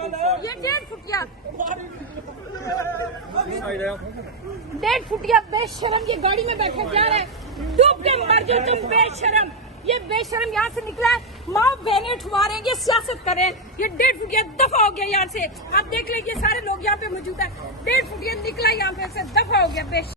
ये 1.5 फुटिया 1.5 फुटिया बेशरम ये गाड़ी में बैठे जा रहा है। डूब के मर जाओ तुम बेशरम। ये बेशरम यहाँ से निकला है, माँ बहने ठुआरेंगे, सियासत करें। ये 1.5 फुटिया दफा हो गया यहाँ से। आप देख लीजिए सारे लोग यहाँ पे मौजूद है। 1.5 फुटिया निकला यहाँ पे से दफा हो गया बेशरम।